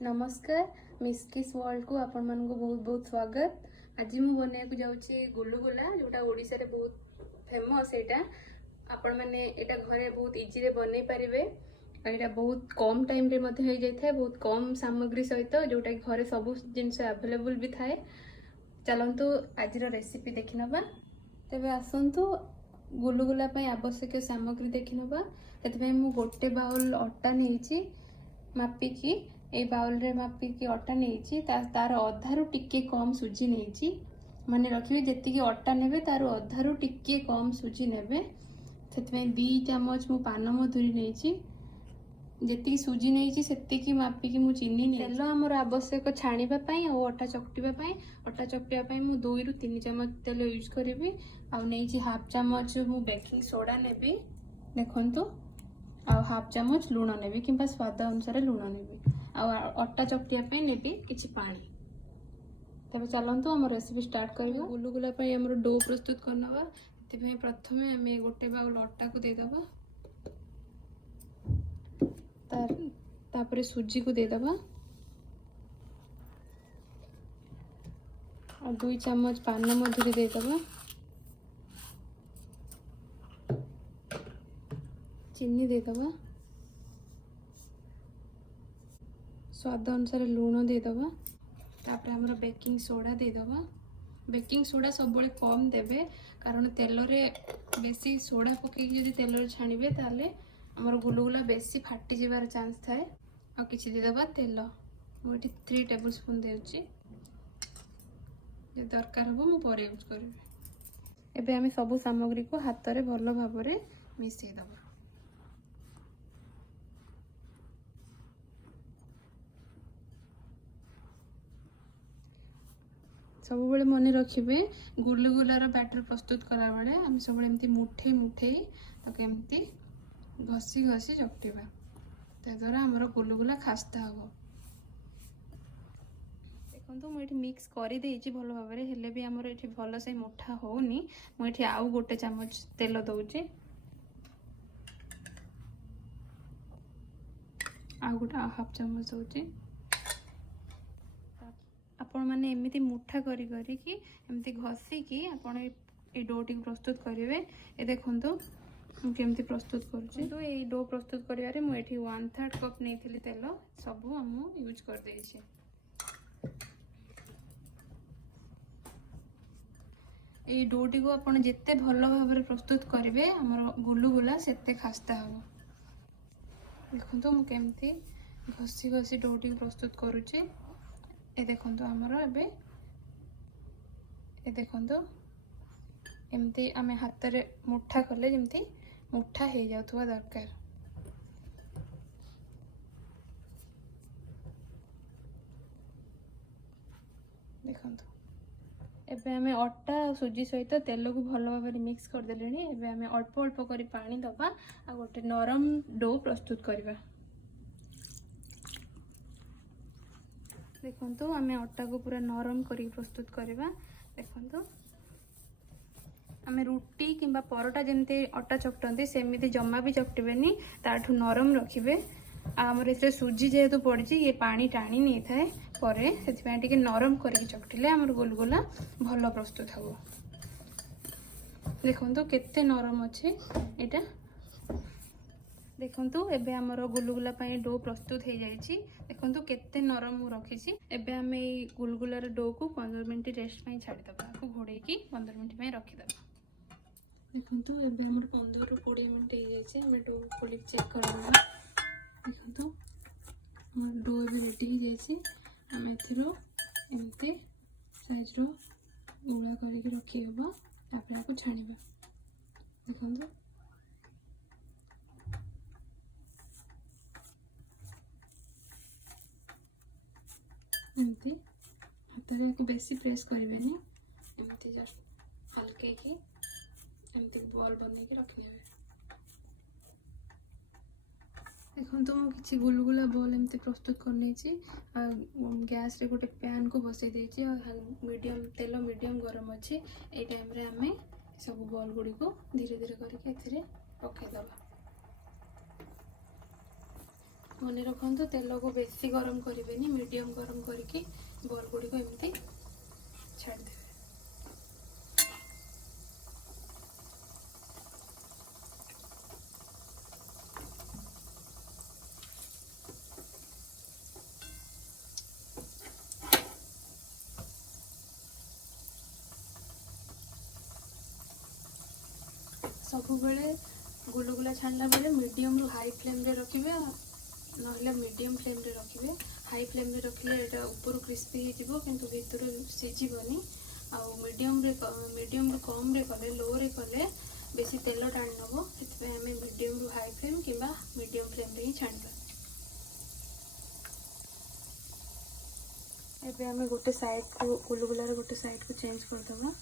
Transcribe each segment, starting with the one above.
नमस्कार मिस्किस वर्ल्ड को आपण मानक बहुत बहुत स्वागत। आज मु बनैया जाऊँगी गुलुगुला जोटा ओडिशा रे बहुत फेमस। एटा आपण माने एटा घरे बहुत इजी रे बनै पारिबे। एटा बहुत कम टाइम रे मध्ये हो जाय, बहुत कम सामग्री सहित जोटा घरे सब जिनस अवेलेबल भी थाए। चलंतु आज रेसिपी देखि नबा। तेबे आसंतु गुलुगुला पई आवश्यक सामग्री देखि नबा। सेतपे मु गोटे बाउल अटा नेछि मापिकी, ए बाउल रे मापिकी अटा नेछि तार अधारु टिके कम सुजी नेछि। माने रखिबे जेतिकी अटा नेबे तार अधारु टिके कम सुजी नेबे। सेतपे 2 चम्मच मु पान मधुरी नेछि, जेतिकी सुजी नेछि सेतिकी मापिकी मु चीनी नेछि। तेल हमर आवश्यक छाणीबा पई और अटा चकटिबा पई। अटा चकटिबा पई मु 2 रु 3 चम्मच तेल यूज करिवि। आ नेछि हाफ चम्मच मु बेकिंग सोडा नेबी देखंतु, आ हाफ चम्मच लूण नेबी किंबा स्वाद अनुसार लूण नेबी। आ अटा चकटिया पे नेबी किछि पानी। तबे चलंतु हम रेसिपी स्टार्ट करबा। गुलुगुला पे हमर डो प्रस्तुत करनबा। तेबे प्रथमे हमें गोटे बाउल अटा को दे दबा, तापरे सुजी को दे दबा और 2 चम्मच पान मधुरी दे दबा, चीनी दे दबा, स्वाद अनुसार लूण दे दबा, तापर हमर बेकिंग सोडा दे दबा। बेकिंग सोडा सब बळे कम देबे, कारण तेल रे बेसी सोडा पके जदि तेल रे छाणीबे ताले हमर गुलुगुला बेसी फाटी जिबार चांस थाए। आ किछि दे दबा तेल, मो एठी 3 टेबल स्पून देउची। जे दरकार हो मो पर यूज करबे। एबे हमें सब सामग्री को हाथ रे भलो भाबरे मिसै दबा। सब बड़े मन रखिए गुलुगुलार बैटर प्रस्तुत कला बेले आम सब एमती मुठे मुठे ताके एमती घसी घसी चकटिबा, द्वारा आमर गुलुगुला खास्ता हम। देखो मुझे मिक्स कर देछि भल भाव में, हेले भी आमर ये भल से मुठा होनी। मुझे आउ गोटे चम्मच तेल दौचे, आउ गोटे हाफ चम्मच दौचे। आपण मैंने एमती मुठा करी एमती घसिकी आपण ये डोटी प्रस्तुत करेंगे। ये देखो केमती प्रस्तुत करुँचे। तो ये डो प्रस्तुत करिवारे मु एठी 1/3 कप नहीं तेल सब हम यूज कर देछि। ये डोटी को आपण जिते भल भाव में प्रस्तुत करेंगे हमर गुलुगुला सेते खास्ता हम। देखो मु केमती घसी घसी डोटी प्रस्तुत करुँचे। ए देखो आमर एबे ए देखो एमती आमे हाथ रे मुठा कले जमती मुठा हो जाउथवा दरकार। देखो एबे आमे अटा सुजी सहित तेल को भल भाव में मिक्स कर देलेनी। एबे आमे अल्प अल्प करी पानी दबा आ गोटे नरम डो प्रस्तुत करबा। देखो आमे अटा को पूरा नरम करी प्रस्तुत करबा। देखो आमे रुटी किंबा परोटा जमते अटा चकटते सेमिति जमा भी चकटेबेनी, ताठू नरम रखिबे। आमर इसे सुजी जेहेतु पड़ी ये पानी टाणी नहीं थाए परे, सेथिपाई टिके नरम करके चकटिले आमर गुलुगुला भल प्रस्तुत हो। देखो केते नरम अच्छे एटा। देखो एबे आमर गुलुगुला पाई डो प्रस्तुत हो जाइछि। देखो केते नरम मु रखिछि। एबे आमे ई गुलुगुलार डो को 15 मिनिट रेस्ट पाई छाड़ी दबा, को घोड़े की 15 मिनिट पाई रखि दबा। देखो एबे हमर 15 रु 20 मिनिट हो जाइछि। हम डो खोली चेक करबा। देखो हमर डो एबे रेडी हो जाइछि। हम एथिरो एमते साइज रो गुळा करके रखिबा, तापर आको छाणीबा। देखो एमती हाथ में बेसी प्रेस करेंगे, एमती जस्ट हल्के की एमती बॉल बन के रखने। देखो तो मुझे किसी गुलुगुला बॉल एमती प्रस्तुत करने गैस रे गोटे पैन को बसई देछि और मीडियम तेल मीडियम गरम अच्छे। ये टाइम रे आमे सब बॉल गुड़ी को धीरे धीरे करके एथिरे पकाई दबा। मन रखु तेल को बेसी गरम करेंगे, मीडियम गरम करके बॉल गुड़ी को एमती छाड़देवे। सब बेले गुलगुला छाणला बेले मीडियम रु हाई फ्लेम रे रखिबे, नहले मीडियम फ्लेम रे रखिबे। हाई फ्लेम रे रखिले एटा ऊपर क्रिस्पी हो जिवो किंतु भीतर सिझिबनी। आ मीडियम रु कम रे कले, लो रे कले बेसी तेल टाणी नबो। सेति हमें मीडियम रु हाई फ्लेम किंबा मीडियम फ्लेम रे ही छाणबा। एबे हमें गोटे साइड को गुलगुलार गोटे साइड को चेंज कर दबो।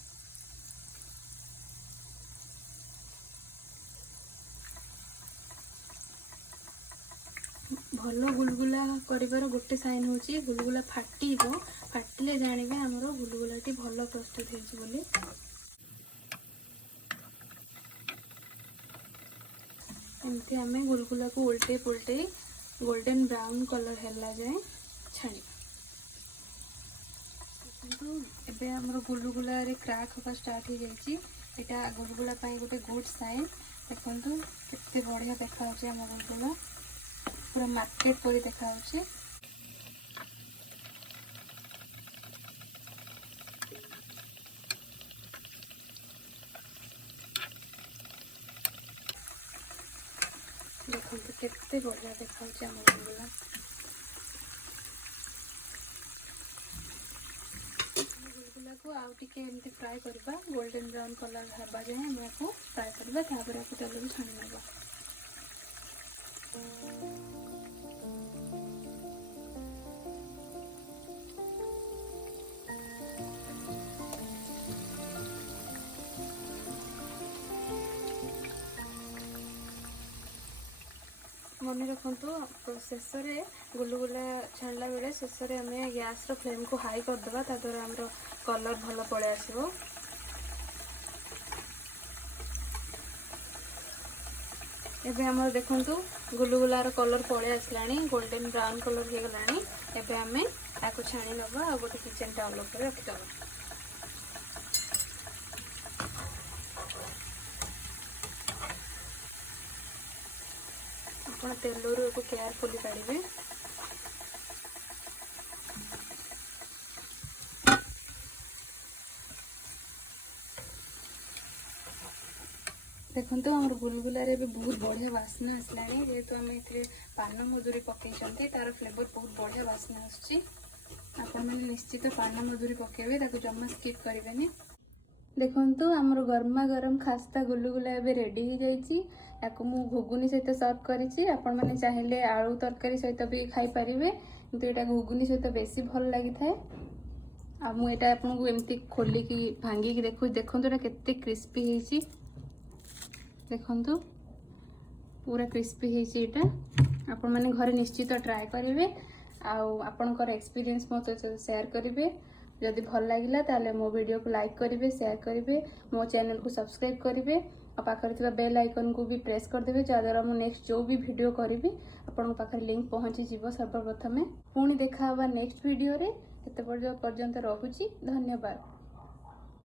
भल गुलगुला कर गोटे साइन होची गुलगुला फाटिबो, फाटिले जानिबे हमरो गुलगुलाटी भल प्रस्तुत हेछि बोली। एमती हमें गुलगुला को उल्टे पुल्टे गोल्डन ब्राउन कलर हैला जाए छाणी। एबे हमरो गुलगुला रे क्रैक होगा स्टार्ट हो जाइछि। एटा गुलगुला पई गोटे गुड साइन। देखंतु केते बढ़िया देखा होछि हम गुलगुला, पूरा मार्केट परी देखा होछि। देखंतु केते बढ़िया देखा होछि हम गुलगुला। गुलगुला को आउ टिके एमती फ्राई करबा, गोल्डन ब्राउन कलर हबा जाए हम को फ्राई करबा, तापर आपको तेल में छाणी लेबा। मन रखु शेष में गुलगुला छाणला बेले शेष में आम गैस फ्लेम को हाई करदे, ताद्वारा आम कलर भल पलि आसो। एबे हमर देखंतु गुलगुलार कलर पलि आसला, गोल्डन ब्राउन कलर हो गलानी। एबे आमे ताको छाणी नबा आ गोटे किचन टावल ऊपर रखिदबा। आपण तेलरू एको केयरफुली काढ़िबे। देखो आम गुलगुलार भी बहुत बढ़िया वासना आसला, जेहेतु आम ए पान मधुरी पकई तार फ्लेवर बहुत बढ़िया वासना आसुची। आपण मैंने निश्चित पान मधुरी पकेबे, ताको जमा स्किप करेंगे। देखो आमर गरमा गरम खास्ता गुलगुला एबे रेडी हो जाइए। याको मु घुगुनी सहित सर्व करी। आपण मैंने चाहिए आलू तरकारी सहित भी खाई पारिबे, किंतु एटा घुगुनी सहित बेसी भल लगी थाए। आ मु एटा आपनको एमती खोलिकी भांगिकी देखो एटा केते क्रिस्पी हेछि। देखंतु पूरा क्रिस्पी हेछि एटा। आपण मैंने घरे निश्चित ट्राए करेंगे। आपणकर एक्सपीरियंस मो शेयर करेंगे। जदि भल लगिला ताले मो वीडियो को लाइक करेंगे, शेयर करेंगे, मो चैनल को सब्सक्राइब करेंगे और पाखरे थिबा बेल आइकन को भी प्रेस कर देबे, जद्वारा मो नेक्स्ट जो भी वीडियो करी आपन पाखरे लिंक पहुंची जीवो सर्वप्रथमे। पुणी देखा हवा नेक्स्ट वीडियो रे। एते पर्यंत रहुची। धन्यवाद।